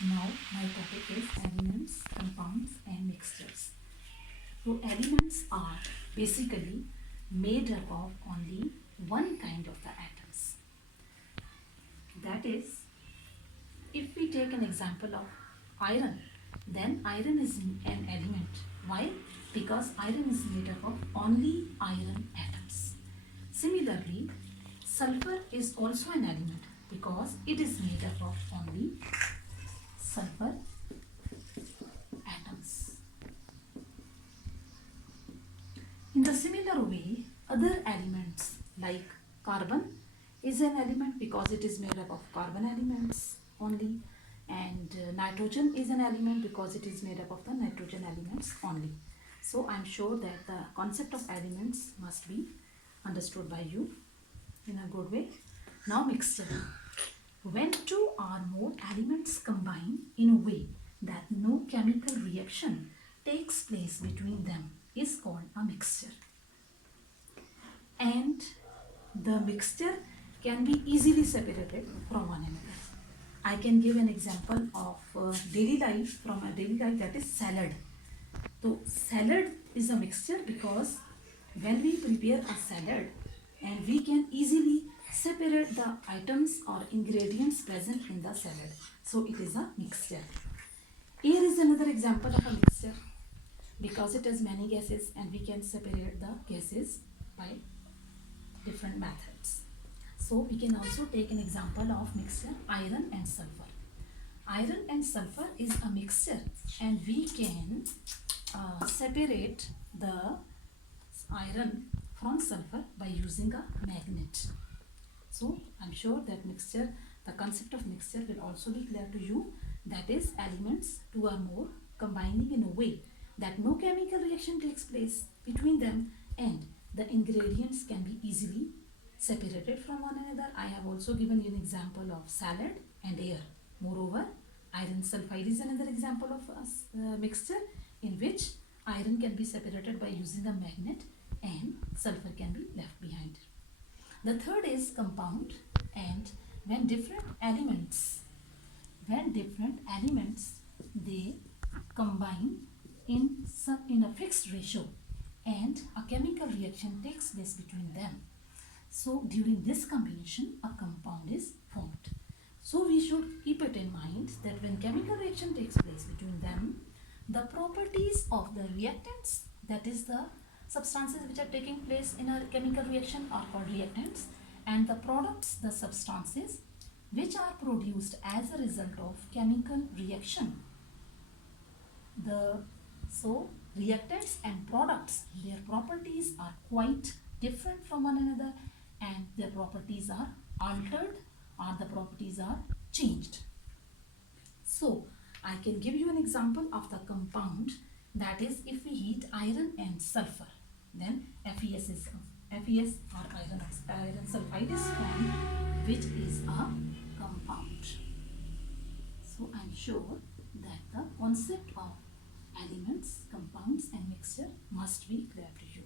Now my topic is elements, compounds and mixtures. So elements are basically made up of only one kind of the atoms. That is, if we take an example of iron, then iron is an element. Why? Because iron is made up of only iron atoms. Similarly, sulfur is also an element because it is made up of only sulfur atoms. In the similar way, other elements like carbon is an element because it is made up of carbon elements only, and nitrogen is an element because it is made up of the nitrogen elements only. So I am sure that the concept of elements must be understood by you in a good way. Now mixture. When two or more elements combine in a way that no chemical reaction takes place between them is called a mixture. And the mixture can be easily separated from one another. I can give an example of daily life, from a daily life, that is salad. So salad is a mixture because when we prepare a salad, and we can easily separate the items or ingredients present in the salad. So it is a mixture. Air is another example of a mixture because it has many gases and we can separate the gases by different methods. So we can also take an example of mixture iron and sulfur. Iron and sulfur is a mixture and we can separate the iron from sulfur by using a magnet. So I'm sure that mixture, the concept of mixture will also be clear to you. That is, elements two or more combining in a way that no chemical reaction takes place between them and the ingredients can be easily separated from one another. I have also given you an example of salad and air. Moreover, iron sulfide is another example of a mixture in which iron can be separated by using a magnet and sulfur can be left behind. The third is compound, and when different elements they combine in a fixed ratio and a chemical reaction takes place between them. So during this combination a compound is formed. So we should keep it in mind that when chemical reaction takes place between them, the properties of the reactants, that is the substances which are taking place in a chemical reaction, are called reactants, and the products, the substances which are produced as a result of chemical reaction. So reactants and products, their properties are quite different from one another and their properties are altered or the properties are changed. So I can give you an example of the compound, that is, if we heat iron and sulfur, then FeS or iron sulfide is formed, which is a compound. So I am sure that the concept of elements, compounds and mixture must be clear to you.